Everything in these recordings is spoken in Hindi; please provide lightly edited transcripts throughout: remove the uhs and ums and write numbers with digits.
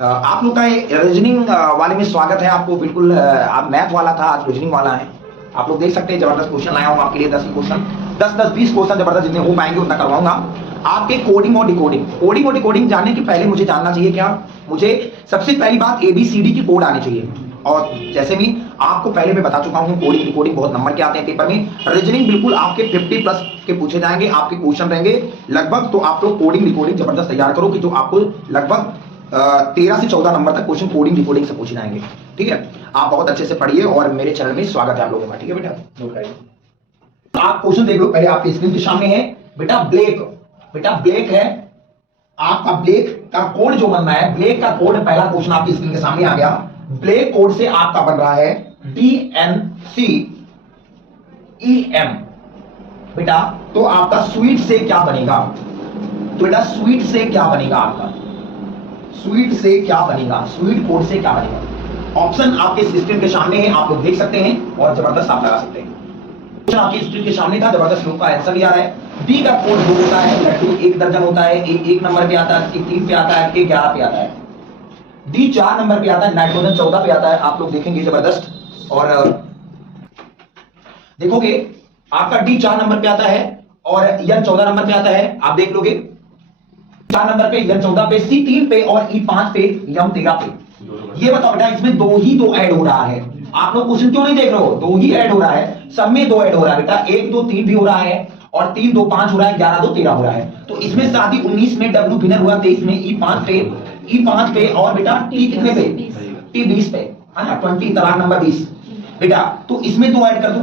आप लोग का रीजनिंग वाले में स्वागत है आपको। बिल्कुल आप मैथ वाला था, आज रीजनिंग वाला है। आप लोग देख सकते हैं जबरदस्त क्वेश्चन लाया हूं आपके लिए। 10 क्वेश्चन 10-20 क्वेश्चन जबरदस्त, जितने हो पाएंगे उतना करवाऊंगा। आपके कोडिंग और डिकोडिंग जानने के पहले मुझे जानना चाहिए क्या, मुझे सबसे पहली बात ABCD की कोड आनी चाहिए। और जैसे भी आपको पहले मैं बता चुका हूं, कोडिंग डिकोडिंग बहुत नंबर के आते हैं पेपर में। रीजनिंग बिल्कुल आपके 50 प्लस के पूछे जाएंगे, आपके क्वेश्चन रहेंगे लगभग। तो आप लोग कोडिंग डिकोडिंग जबरदस्त तैयार करो कि जो आपको लगभग 13 से 14 नंबर तक क्वेश्चन कोडिंग डिकोडिंग से पूछे जाएंगे। ठीक है, आप बहुत अच्छे से पढ़िए और मेरे चैनल में स्वागत है आप लोगों का। ठीक है बेटा, आप क्वेश्चन देख लो पहले, आपके स्क्रीन के सामने है बेटा। ब्लैक है आपका। ब्लैक का कोड जो बनना है, ब्लैक का कोड पहला क्वेश्चन आपकी स्क्रीन के सामने आ गया। ब्लैक कोड से आपका बन रहा है DNCEM बेटा। तो आपका स्वीट से क्या बनेगा, तो बेटा स्वीट से क्या बनेगा आपका, स्वीट से क्या बनेगा, स्वीट कोड से क्या बनेगा। ऑप्शन आपके स्क्रीन के सामने है, आप लोग देख सकते हैं और जबरदस्त आप लगा सकते हैं। क्वेश्चन आपकी स्क्रीन के सामने था, जबरदस्त लोग का आंसर भी आ रहा है। डी का कोड जो होता है लड्डू 1 दर्जन होता है, एक नंबर पे आता है, 3 पे आता है, 11 पे आता है। डी 4 नंबर पे आता है, नाइट्रोजन 14 पे आता है। आप लोग देखेंगे जबरदस्त और देखोगे आपका डी 4 नंबर पे आता है और यन 14 नंबर पे आता है। आप देख लोगे 4 नंबर पे, यन 14 पे, सी 3 पे और ई 5 पे, यम 13 पे। ये बताओ बेटा, इसमें दो ही ऐड हो रहा है। आप लोग क्वेश्चन क्यों नहीं देख रहे हो, दो ही ऐड हो रहा है, सब में 2 ऐड हो रहा है बेटा। 1 2 3 भी हो रहा है और 3 2 5 हो रहा है, 11 2 13 हो रहा है। तो इसमें शादी 19 में डब्ल्यू विनर हुआ, 23 में ई 5 पे और बेटा टी कितने पे, टी 20 पे, है ना। 20 तलाक नंबर 20 बेटा। तो इसमें 2 ऐड कर दो,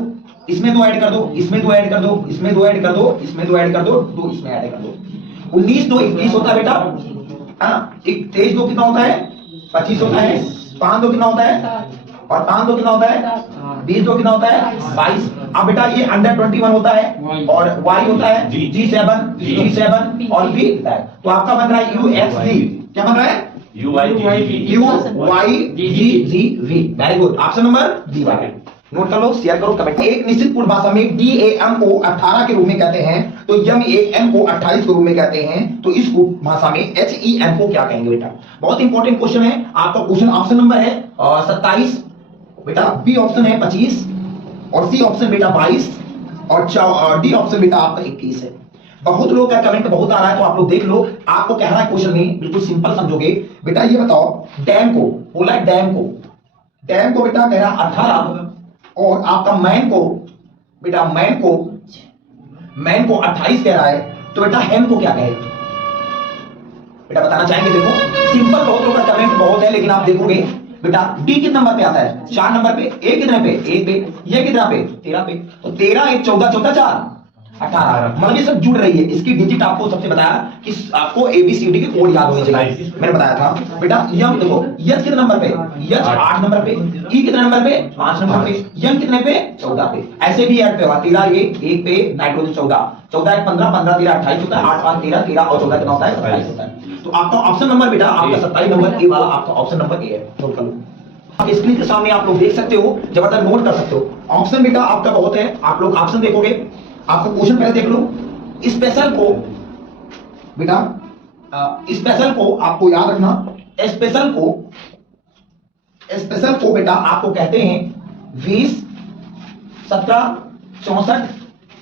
इसमें 2 ऐड कर दो, इसमें 2 ऐड कर दो, इसमें 2 ऐड कर दो, इसमें 2 ऐड कर दो, 2 इसमें ऐड कर दो। 19 2 21 होता है बेटा, है ना। 23 2 कितना होता है, 25 होता है। 5 2 कितना होता है, और 5 2 कितना होता है, 20 2 कितना होता है, 22। अब बेटा ये अंडर 21 होता है और y होता है G7 और V होता है। तो आपका बन रहा है UXG, क्या बन रहा है, UYGGV। Very good, option number D वाला नोट कर लो, शेयर करो, कमेंट। एक निश्चित पूर्ण भाषा में DAM को 18 के रूप में कहते हैं, तो YAM को 28 के रूप में कहते हैं। तो इस भाषा में HEM को क्या कहेंगे बेटा। बहुत इंपॉर्टेंट क्वेश्चन है आपका। क्वेश्चन ऑप्शन नंबर है 27 बेटा, बी ऑप्शन है 25 और सी ऑप्शन बेटा 22 और डी ऑप्शन बेटा आपका 21 है। बहुत लोग का कमेंट बहुत आ रहा है, तो आप लोग देख लो। आपको कह रहा है क्वेश्चन में, बिल्कुल सिंपल समझोगे बेटा। ये बताओ डैम को बोला है, डैम को बेटा कह रहा 18 और आपका मैन को बेटा, मैन को 28 कह रहा है। तो बेटा हेम को क्या कहे बेटा, बताना चाहेंगे। देखो सिंपल, बहुत लोगों का कमेंट बहुत है, लेकिन आप देखोगे बेटा डी कितने नंबर पे आता है, 4 नंबर पे। ए कितने पे, 1 पे। ये कितना पे, 13 पे। तो 13 1 14 14 4 18, मतलब ये सब जुड़ रही है। इसकी डिजिट आपको सबसे बताया कि आपको ABCD के कोड याद होने चाहिए, मैंने बताया था बेटा। यम देखो, यच कितने नंबर पे, यच 8 नंबर पे। ई कितने नंबर पे, 5 नंबर पे। यम कितने पे, 14 पे। ऐसे भी ऐड पे हुआ 13 ये 1 पे, नाइट्रोजन 14 1 15 15 13 28 होता है। 8 5 13 13 और 14 कितना होता है, 27 होता है। तो आपका ऑप्शन नंबर बेटा आपका 27 नंबर ए वाला आपका ऑप्शन नंबर ए है। नोट कर लो, स्क्रीन के सामने आप लोग देख सकते हो, जबरदस्त नोट कर सकते हो। ऑप्शन बेटा आपका बहुत है, आप लोग ऑप्शन देखोगे। आपको क्वेश्चन पहले देख लो। स्पेशल को बेटा, स्पेशल को आपको याद रखना। स्पेशल को बेटा आपको कहते हैं 20 17 64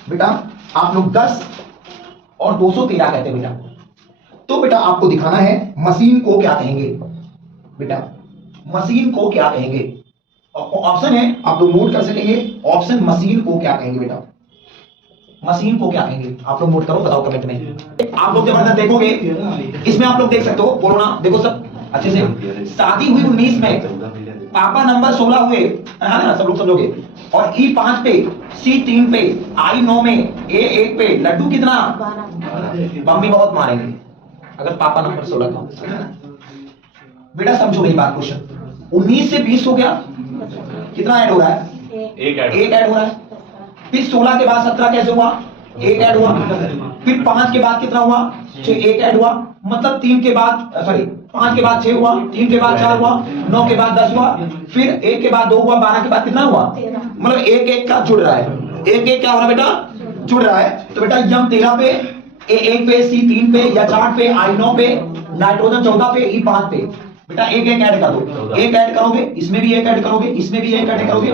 बेटा। आप लोग 10 और 213 कहते हैं बेटा। तो बेटा आपको दिखाना है मशीन को क्या कहेंगे बेटा, मशीन को क्या कहेंगे। ऑप्शन है, आप लोग नोट कर सकेंगे। ऑप्शन मशीन को क्या कहेंगे बेटा, मशीन को क्या कहेंगे। आप लोग नोट करो, बताओ कमेंट में। आप लोग जबरदस्त देखोगे, इसमें आप लोग देख सकते हो, बोलो ना, देखो सब अच्छे से। शादी हुई 19 में, पापा नंबर 16 हुए, है ना, सब लोग समझोगे। और ई 5 पे, सी 3 पे, आई 9 में, ए 1 पे, लड्डू कितना, मम्मी बहुत मारेंगे अगर पापा नंबर 16 का। बेटा समझो मेरी बात, क्वेश्चन 19 से 20 हो गया, कितना ऐड हो रहा है, एक ऐड हो रहा है। फिर 16 के बाद 17 कैसे हुआ, 1 ऐड हुआ। फिर 5 के बाद कितना हुआ, 6, 1 ऐड हुआ। मतलब 3 के बाद 5 के बाद 6 हुआ, 3 के बाद 4 हुआ, 9 के बाद 10 हुआ, फिर 1 के बाद 2 हुआ, 12 के बाद कितना हुआ, मतलब 1 1 का जुड़ रहा है। 1 1 क्या हो रहा है बेटा, जुड़ रहा है। तो बेटा यम 13 पे, ए 1 पे, सी 3 पे, या 4 पे, आई 9 पे, नाइट्रोजन 14 पे, ई 5 पे। बेटा एक एक ऐड कर दो, एक ऐड करोगे इसमें भी एक ऐड करोगे, इसमें भी एक ऐड करोगे,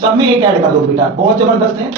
सब में एक ऐड कर दो बेटा, बहुत जबरदस्त है।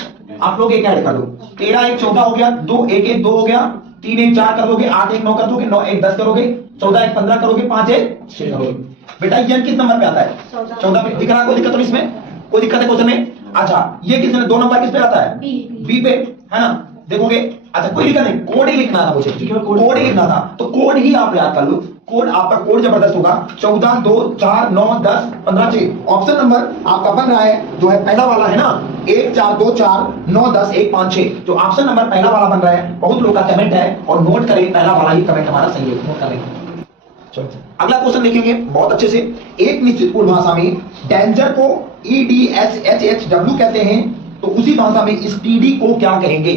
आप लोग एक ऐड कर दो, 13 1 14 हो गया, 2 1 1 2 हो गया, 3 1 4 कर दोगे, 8 1 9 कर दोगे, 9 1 10 करोगे, 14 1 15 करोगे, 5 1 6 करोगे। बेटा ये किस नंबर पे आता है? 14 पे। दिख रहा है कोई दिक्कत तो इसमें? कोई दिक्कत है क्वेश्चन में? अच्छा ये किस 2 नंबर किस पे आता है? बी पे, है ना? देखोगे। अच्छा कोई दिक्कत नहीं, कोड ही लिखना था मुझे, कोड ही लिखना था, तो कोड ही आप याद कर लो। कोड आपका कोड जबरदस्त होगा, 14 2 4 9 10 15 6। ऑप्शन नंबर आपका बन रहा है जो है पहला वाला है ना, 1 4 2 4 9 10 1 5 6, जो ऑप्शन नंबर पहला वाला बन रहा है। बहुत लोग का कमेंट है और नोट करें, पहला वाला ही कमेंट हमारा सही है, नोट करें। अगला क्वेश्चन देखेंगे बहुत अच्छे से। एक निश्चित पूर्ण भाषा में डेंजर को EDSHHW कहते हैं, तो उसी भाषा में इस TD को क्या कहेंगे?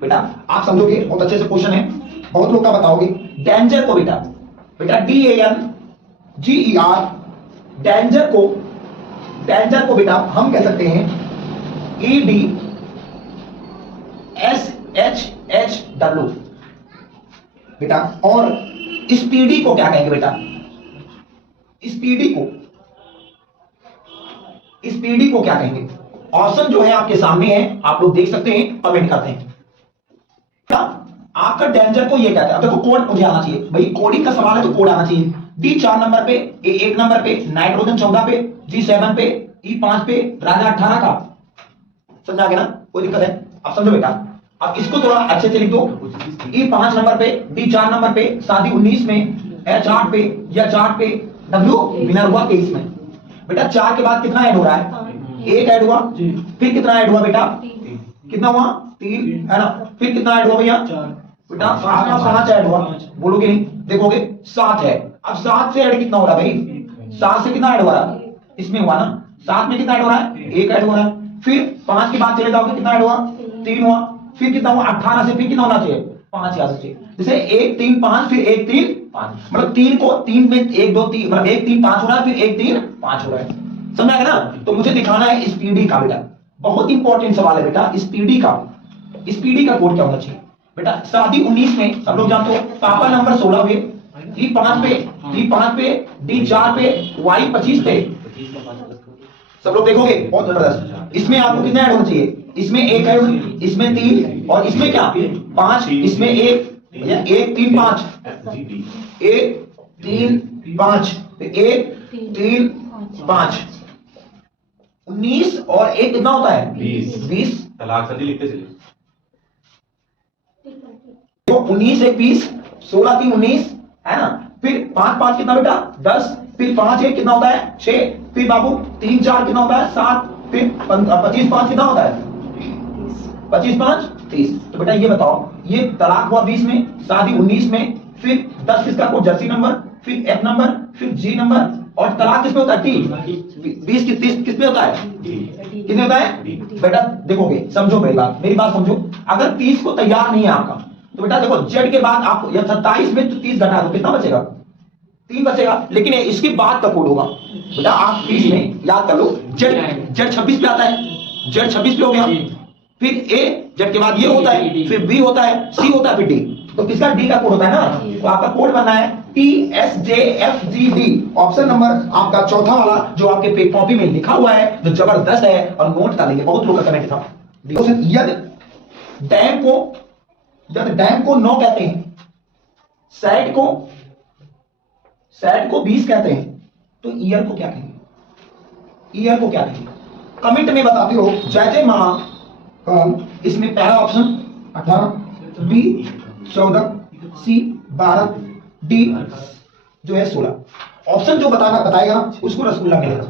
बेटा आप समझोगे, बहुत अच्छे से क्वेश्चन है, बहुत लोग का बताओगे। डेंजर को बेटा DANGER, डेंजर को बेटा हम कह सकते हैं EDSHHW बेटा। और स्पीडी को क्या कहेंगे बेटा? स्पीडी को क्या कहेंगे? ऑप्शन जो है आपके सामने है, आप लोग देख सकते हैं, कमेंट करते हैं। आपका डेंजर को ये कहते हैं। अब देखो कोड मुझे आना चाहिए भाई, कोडिंग का सवाल है तो कोड आना चाहिए। D 4 नंबर पे, A 1 नंबर पे, नाइट्रोजन 14 पे, G 7 पे, E 5 पे, राजा 18 का। समझा गया ना? कोई दिक्कत है? आप समझो बेटा। अब इसको थोड़ा अच्छे से लिख दो। E 5 नंबर पे, D 4 नंबर पे, शादी 19 में, H 8 पे, या 4 पे, W विनर हुआ 23 में। बेटा 4 के बाद कितना ऐड हो रहा है? 1 ऐड हुआ, फिर कितना ऐड हुआ बेटा? कितना हुआ? 3, है ना? फिर कितना ऐड हुआ भैया? बेटा 5 ऐड हुआ, बोलोगे नहीं? देखोगे 7 है। अब 7 से ऐड कितना हो रहा है भाई? 7 से कितना ऐड हो रहा है? इसमें हुआ ना, 7 में कितना ऐड हो रहा है? 1 ऐड हो रहा है। फिर 5 के बाद चले जाओगे, कितना ऐड हुआ? 3 हुआ। फिर कितना हुआ? 18 से फिर कितना होना चाहिए? 5 यहाँ से चाहिए। जैसे 1 3 5, फिर 1 3 5, मतलब 3 को 3 में 1 2 3, मतलब 1 3 5 हो रहा है, फिर 1 3 5 हो रहा है। समझ आएगा ना? तो मुझे दिखाना है स्पीडी का बेटा, बहुत इंपॉर्टेंट सवाल है बेटा। स्पीडी का कोड क्या होना चाहिए बेटा? शादी 19 में सब लोग जानते हो, पापा नंबर 16 पे, E 5 पे, D 4 पे, Y 25 पे। सब लोग देखोगे, बहुत जबरदस्त। इसमें आपको कितना ऐड होना चाहिए? इसमें 1 ऐड, इसमें 3, और इसमें क्या 5, इसमें 1 1 3 5, 1 3 5, 1 3 5, 19 और 1 कितना होता है? 20। तलाक सदी लिखते चलिए। तो 19 1 20, 16 3 19, है ना? फिर 5 5 कितना बेटा? 10, फिर 5 1 कितना होता है? 6, फिर बाबू 3 4 कितना होता है? 7, फिर 25 5 कितना होता है? 25 5 30। तो बेटा ये बताओ, ये तलाक हुआ 20 में, शादी 19 में, फिर 10 किसका कोड? जर्सी नंबर, फिर F नंबर, फिर G नंबर, और तलाक किसमें होता है? T। 20 की 30 किसमें होता है? किसमें होता है? बेटा देखोगे, समझो मेरी बात समझो। अगर 30 को तैयार नहीं है आपका, तो बेटा देखो Z के बाद आप या 27 में तो 30 घटा दो, कितना बचेगा? 3 बचेगा। लेकिन इसके बाद का कोड होगा बेटा, आप 30 में याद कर लो, Z 26 पे आता है, Z 26 पे हो गया, फिर A Z के बाद ये होता है, फिर B होता है, C होता है, फिर D। तो किसका D का कोड होता है ना, तो आपका कोड बनना है TSJFGD। ऑप्शन नंबर आपका चौथा वाला जो आपके कॉपी में लिखा हुआ है, जो जबरदस्त है, और नोट कर लेंगे। बहुत लोग का कमेंट था। यदि डैम को 9 कहते हैं, सेट को 20 कहते हैं, तो ईयर को क्या कहेंगे? कमेंट में बताते हो। जय मां, इसमें पहला ऑप्शन 18, B 14, C 12, D जो है 16। ऑप्शन जो बताएगा उसको रसगुल्ला मिलेगा।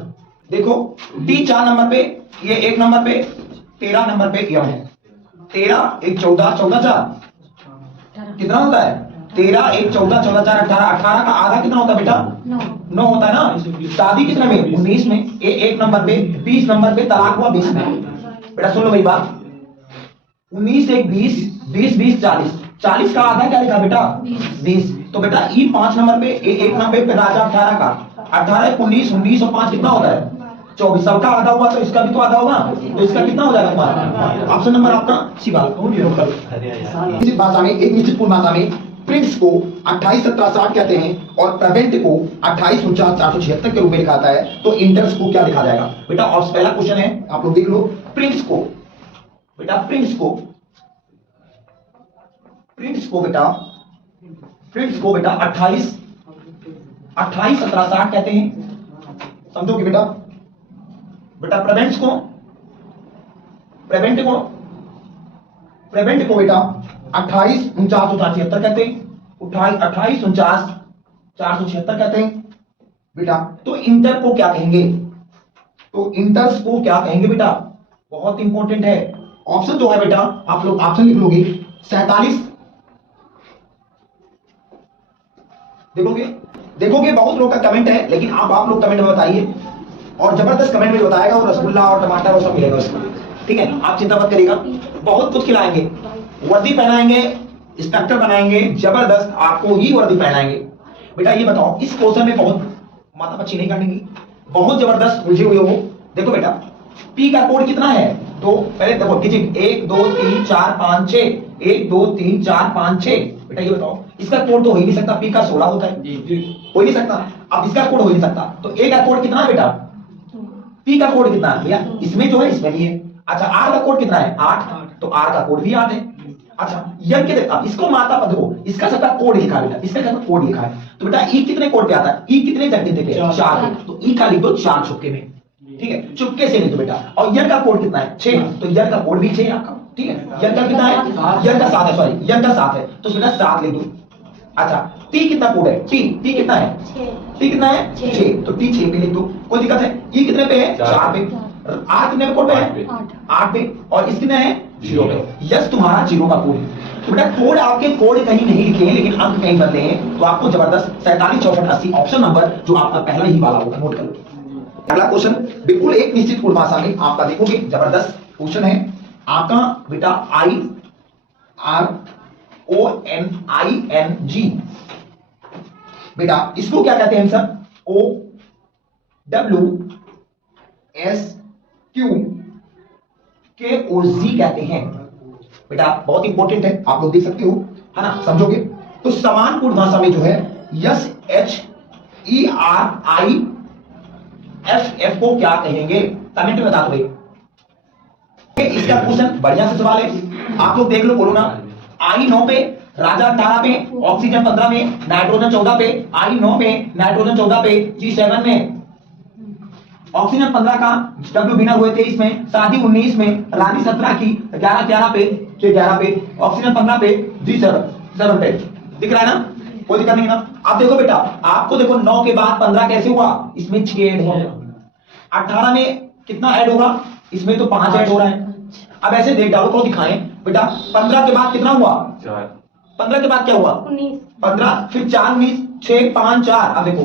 देखो D 4 नंबर पे, ये 1 नंबर पे, 13 नंबर पे यम है। 13 1 14 14 4 कितना होता है? 13 1 14 14 4 18। 18 का आधा कितना होता है बेटा? 9 होता है ना। शादी कितने में? 19 में, A 1 नंबर पे, 20 नंबर पे, तलाक हुआ 20 में। बेटा सुन लो भाई बात, 19 1 20, 20 20 40, 40 का आधा क्या लिखा बेटा? 20। तो बेटा E 5 नंबर पे, A 1 नंबर पे, राजा 18 का, 18 19 19 और 5 कितना होता है? 24। सबका आधा हुआ तो इसका भी तो आधा होगा, तो इसका कितना हो जाएगा तुम्हारा? ऑप्शन नंबर आपका सी बात। भाषा में, एक निश्चित पूर्ण भाषा में प्रिंस को 281760 कहते हैं और प्रेवेंट को 2849,476 के रूप में लिखा जाता है, तो इंटर्स को क्या लिखा जाएगा बेटा? और पहला क्वेश्चन है, आप लोग देख लो। प्रिंस को बेटा, प्रिंस को बेटा 281760 कहते हैं, समझोगे बेटा? बेटा प्रेवेंट को बेटा 2849,476 कहते हैं, 2849,476 कहते हैं बेटा। तो इंटर को क्या कहेंगे? तो इंटर्स को क्या कहेंगे बेटा? बहुत इंपॉर्टेंट है। ऑप्शन जो है बेटा, आप लोग ऑप्शन लिख लोगे 47। देखोगे बहुत लोग का कमेंट है, लेकिन आप लोग कमेंट में बताइए, और जबरदस्त कमेंट में बताएगा, और रसगुल्ला और टमाटर और सब मिलेगा उसमें, ठीक है? आप चिंता मत करिएगा, बहुत कुछ खिलाएंगे, वर्दी पहनाएंगे, इंस्ट्रक्टर बनाएंगे, जबरदस्त आपको ही वर्दी पहनाएंगे बेटा। ये बताओ, इस क्वेश्चन में बहुत माता पच्ची नहीं करनी, बहुत जबरदस्त उलझे हुए हो। देखो बेटा, पी का कोड कितना है? तो पहले देखो डिजिट 1 2 3 4 5 6, 1 2 3 4 5 6। बेटा ये बताओ, इसका कोड तो हो ही नहीं सकता, पी का 16 होता है, हो ही नहीं सकता। अब इसका कोड हो ही नहीं सकता, तो ए का कोड कितना है बेटा? पी का कोड कितना है भैया? इसमें जो है इसमें भी है। अच्छा, आर का कोड कितना है? 8, तो आर का कोड भी 8 है। अच्छा, यम के देखो, इसको माता पद हो, इसका सबका कोड लिखा है बेटा, इसका सबका कोड लिखा है। तो बेटा ई कितने कोड पे आता है? ई कितने जगह देते हैं? 4, तो ई का लिख दो 4 चुपके में, ठीक है? चुपके से लिख दो बेटा। और यर का कोड कितना है? 6, तो यर का कोड भी 6 है आपका, ठीक है? यर का कितना है? यर का 7 है, सॉरी यर का 7 है, तो बेटा 7 लिख दो। अच्छा, टी कितना कोड है? टी कितना है? 6, तो टी 6 पे लिख दो, कोई दिक्कत है? ई कितने पे है? 4 पे। आर कितने पे कोड पे है? 8 पे। और इस कितने है? 0 पे। यस, तुम्हारा 0 का कोड। तो बेटा कोड आपके कोड कहीं नहीं लिखे हैं, लेकिन अंक कहीं बदले हैं, तो आपको जबरदस्त 47 64 80 ऑप्शन नंबर जो आपका पहला ही वाला होगा, नोट कर लो। अगला क्वेश्चन बिल्कुल एक निश्चित कोड भाषा में आपका, देखोगे जबरदस्त क्वेश्चन है आपका बेटा। IRONING बेटा, इसको क्या कहते हैं सर? OWSQKOZ कहते हैं बेटा, बहुत इंपॉर्टेंट है, आप लोग देख सकते हो, है ना? समझोगे? तो समान कोड भाषा में जो है SHERIFF को क्या कहेंगे? कमेंट में बता दो भाई। इसका क्वेश्चन बढ़िया से सवाल है, आप लोग देख लो। बोलो ना, आई 9 पे, राजा 18 पे, ऑक्सीजन 15 में, नाइट्रोजन 14 पे, आई 9 पे, नाइट्रोजन 14 पे, G7 में, ऑक्सीजन 15 का, डब्ल्यू विनर हुए 23 में, शादी 19 में, रानी 17 की, 11 पे, ऑक्सीजन 15 पे, G7 पे। दिख रहा है ना? कोई दिक्कत नहीं ना? आप देखो बेटा, आपको देखो 9 के बाद 15 कैसे हुआ? इसमें 6 ऐड हो गया। 18 में कितना ऐड होगा? इसमें तो 5 ऐड हो रहा है। अब ऐसे देख डालो तो दिखाएं बेटा, 15 के बाद कितना हुआ? 4। 15 के बाद क्या हुआ? 15, फिर 4 19, 6 5 4। अब देखो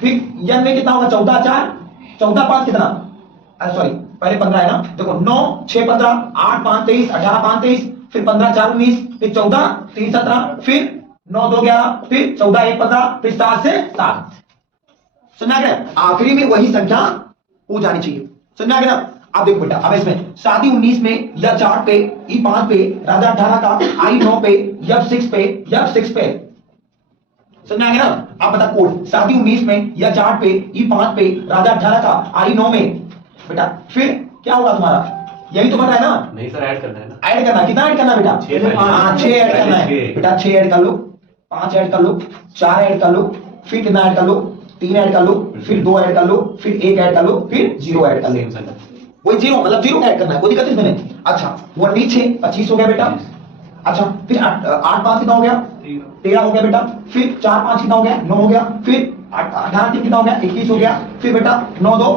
फिर यन में कितना होगा? 14 4, 14 5 कितना? सॉरी, पहले 15 है ना? देखो 9 6 15, 8 5 23, 18 5 23, फिर 15 4 19, फिर 14 3 17, फिर 9 2 11, फिर 14 1 15, फिर 7 से 7। समझा गया? आखिरी में वही संख्या हो जानी चाहिए। समझा गया ना? अब देखो बेटा, अब इसमें शादी 19 में, या 4 पे, ई 5 पे, राजा 18 का, आई 9 पे, यफ 6 पे, यफ 6 पे। समझ आ गया ना? आप बता कोड, शादी 19 में, या 4 पे, ई 5 पे, राजा 18 का, आई 9 में बेटा, फिर क्या होगा तुम्हारा? यही तो बन रहा है ना? नहीं सर, ऐड करना है ना? ऐड करना, कितना ऐड करना बेटा? 6 ऐड करना है बेटा। 6 ऐड कर लो, 5 ऐड कर लो, 4 ऐड कर लो, फिर कितना ऐड कर लो? 3 ऐड कर लो, फिर 2 ऐड कर लो, फिर 1 ऐड कर लो, फिर 0 ऐड कर लो। वही 0 मतलब 0 ऐड करना है, कोई दिक्कत इसमें नहीं। अच्छा, 1 6 25 हो गया बेटा। अच्छा, फिर 8 5 कितना हो गया? 13 हो गया बेटा। फिर 4 5 कितना हो गया? 9 हो गया। फिर 18 3 कितना हो गया? 21 हो गया। फिर बेटा 9 2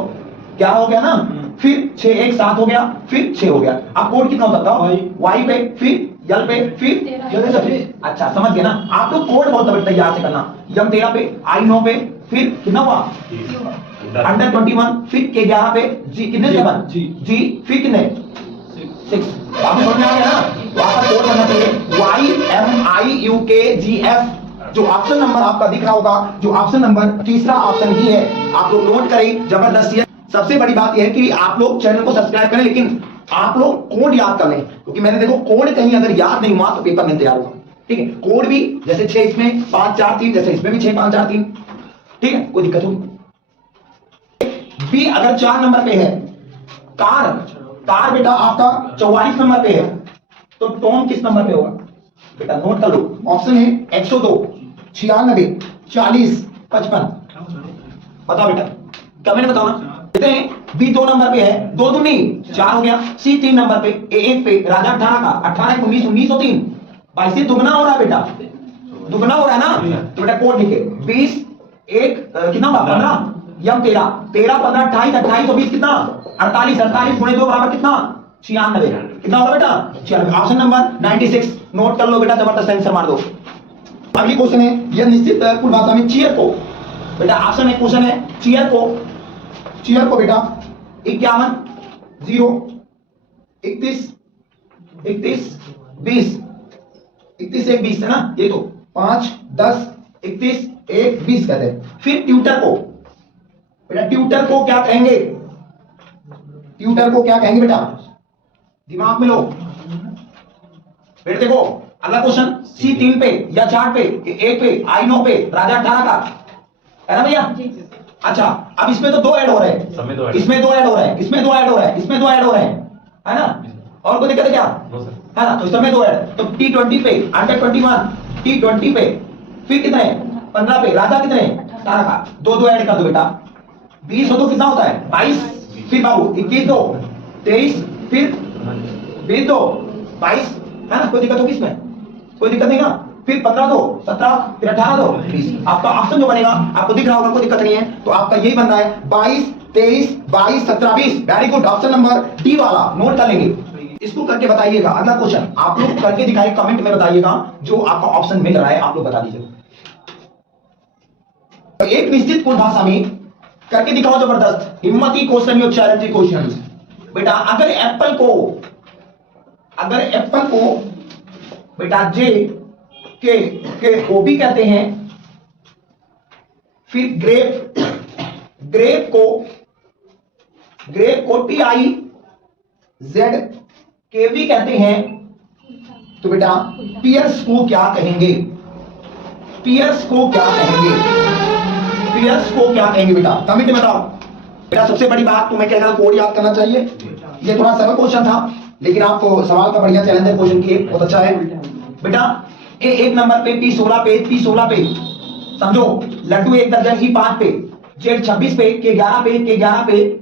क्या हो गया ना? फिर 6 1 7 हो गया। फिर 6 हो गया। अब कोड कितना होता था? y पे, फिर यल पे, फिर अच्छा समझ गए ना? आप लोग कोड बहुत तैयार से करना। यम 13 पे, आई 9 पे, फिर कितना हुआ? अंडर 21, फिर के 11 पे, जी कितने 7 जी, फिर कितने 6। आपको समझ में आ गया ना? तो आपका कोड बनना चाहिए YMIUKGF। जो ऑप्शन नंबर आपका दिख रहा होगा, जो ऑप्शन नंबर तीसरा ऑप्शन ही है, आप लोग नोट करें। जबरदस्त है। सबसे बड़ी बात यह है कि आप लोग चैनल को सब्सक्राइब करें, लेकिन आप लोग कोड याद कर लें, क्योंकि मैंने देखो कोड कहीं अगर याद नहीं हुआ तो पेपर नहीं तैयार हुआ। ठीक है, कोड भी जैसे 6 इसमें 5 4 3, जैसे इसमें भी 6 5 4 3, ठीक है, कोई दिक्कत होगी। बी अगर 4 नंबर पे है, कार कार बेटा आपका 44 नंबर पे है, तो टॉम किस नंबर पे होगा बेटा? नोट कर लो, ऑप्शन है 102, 96, 40, 55। बताओ बेटा, कमेंट बताओ ना। कहते हैं बी 2 नंबर पे है, 2 दूनी 4 हो गया। सी 3 नंबर पे, ए 1 पे, राजा 18 का, 18 19 19 और 3 22 दुगना हो रहा है बेटा, दुगना हो रहा है ना। तो बेटा कोड लिखे 20 1 कितना होगा 15, यम 13 13 15 28 28 और 20 कितना 48 48 गुणे 2 बराबर कितना 96, कितना होगा बेटा 96। ऑप्शन नंबर 96 नोट कर लो बेटा, जबरदस्त आंसर मार दो। अगली क्वेश्चन है, यह निश्चित पूर्ण भाषा में चीयर को बेटा, ऑप्शन एक क्वेश्चन है चीयर को बेटा 51 0 31 31 20 31 1 20 है ना, ये तो 5 10 31 1 20 कहते हैं। फिर ट्यूटर को बेटा, ट्यूटर को क्या कहेंगे? ट्यूटर को क्या कहेंगे बेटा? दिमाग में लो बेटा। देखो अगला क्वेश्चन सी 3 पे या 4 पे, 1 पे, आई 9 पे, राजा 18 का है ना भैया। अच्छा अब इसमें तो 2 ऐड हो रहे हैं, इसमें 2 ऐड हो रहे हैं, इसमें 2 ऐड हो रहे हैं, इसमें 2 ऐड हो रहे हैं, है ना। और कोई दिक्कत है क्या? है ना, तो इसमें 2 ऐड। तो T20 पे अंडर 21, T20 पे फिर कितने 15 पे, राजा कितने 18 का, 2 ऐड कर दो बेटा। 20 हो तो कितना होता है 22, फिर बाबू 21 2 23, फिर 20 2 22, है ना। कोई दिक्कत होगी इसमें? कोई दिक्कत नहीं ना। फिर 15 2 17, फिर 18 2 20। आपका ऑप्शन जो बनेगा आपको दिख रहा होगा, कोई दिक्कत नहीं है। तो आपका यही बन रहा है 22 23 22 17 20। Very good, option number D वाला नोट कर लेंगे। इसको करके बताइएगा। अगला क्वेश्चन आप लोग करके दिखाइए, कमेंट में बताइएगा जो आपका ऑप्शन मिल रहा है, आप लोग बता दीजिए। एक निश्चित कुल भाषा में करके दिखाओ, जबरदस्त हिम्मती क्वेश्चन या चैलेंजिंग क्वेश्चन बेटा। अगर एप्पल को बेटा जे के ओ भी कहते हैं, फिर ग्रेप को TI Z के भी कहते हैं, तो बेटा पियर्स को क्या कहेंगे? पियर्स को क्या कहेंगे बेटा? कमेंट में बताओ बेटा। सबसे बड़ी बात तो मैं कह रहा हूं, कोड याद करना चाहिए। ये थोड़ा सरल क्वेश्चन था, लेकिन आपको सवाल का बढ़िया चैलेंज क्वेश्चन किए, बहुत अच्छा है बेटा। ए 1 नंबर पे, P 16 पे, P 16 पे समझो, लड्डू 1 दर्जन, E 5 पे, Z 26 पे, K 11 पे, K 11 पे,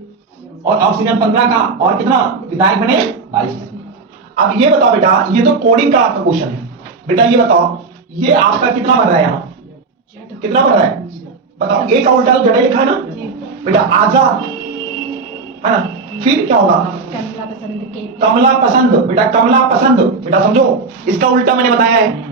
और ऑक्सीजन 15 का, और कितना विधायक बने 22। अब ये बताओ बेटा, ये तो कोडिंग का आपका क्वेश्चन है बेटा। ये बताओ ये आपका कितना बन रहा है? यहाँ कितना बन रहा है बताओ? ए का उल्टा तो जड़ लिखा है ना बेटा, आजाद है ना। फिर क्या होगा? कमला पसंद बेटा, कमला पसंद बेटा। समझो इसका उल्टा मैंने बताया है,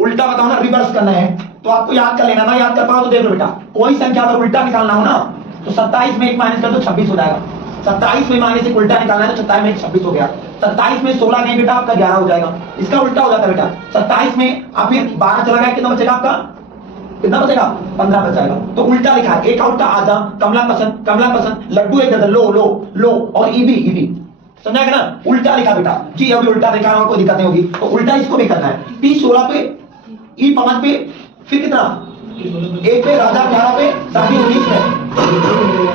उल्टा बताओ ना, रिवर्स करना है। तो आपको याद कर लेना ना, याद कर पाओ तो देख लो बेटा। कोई संख्या अगर उल्टा निकालना हो ना, तो 27 में 1 माइनस कर दो 26 हो जाएगा। 27 में माइनस 1 उल्टा निकालना है तो 27 में 1 26 हो गया। 27 में 16 नहीं बेटा, आपका 11 हो जाएगा। इसका उल्टा हो जाता है बेटा, 27 में आप फिर 12 चला गया, कितना बचेगा आपका? कितना बचेगा? 15 बच जाएगा। तो उल्टा लिखा है, एक उल्टा आजा, कमला पसंद, लड्डू 1 दर्जन, लो और ईबी समझाएगा ना। उल्टा लिखा बेटा जी, अभी उल्टा लिखा है, कोई दिक्कत नहीं होगी। तो उल्टा इसको भी करना है। P 16 पे, E 5 पे, फिर कितना 1 पे, राजा 18 पे, शादी 19 पे।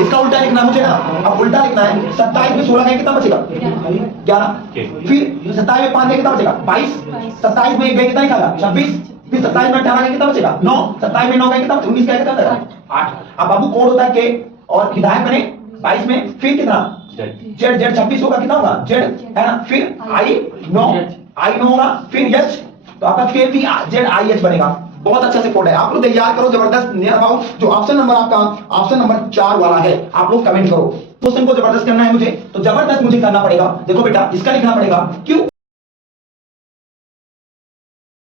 इसका उल्टा लिखना मुझे ना। अब उल्टा लिखना है, 27 में 16 का कितना बचेगा? 11। फिर 27 में 5 कितना बचेगा? 22। 27 में 1 कितना निकाला? 26। फिर 27 में 18 का कितना बचेगा? 9। 27 में 9 का कितना? 19 का कितना बचेगा? 8। अब बाबू कोड होता है के, और विधायक बने 22 में, फिर कितना Z 26 होगा, कितना होगा Z है ना। फिर I 9 होगा, फिर H, तो आपका KVZIH बनेगा। बहुत अच्छा से कोड है, आप लोग याद करो, जबरदस्त नियर अबाउट। जो ऑप्शन नंबर आपका ऑप्शन नंबर 4 वाला है, आप लोग कमेंट करो। क्वेश्चन को जबरदस्त करना है मुझे, तो जबरदस्त मुझे करना पड़ेगा। देखो बेटा इसका लिखना पड़ेगा, क्यों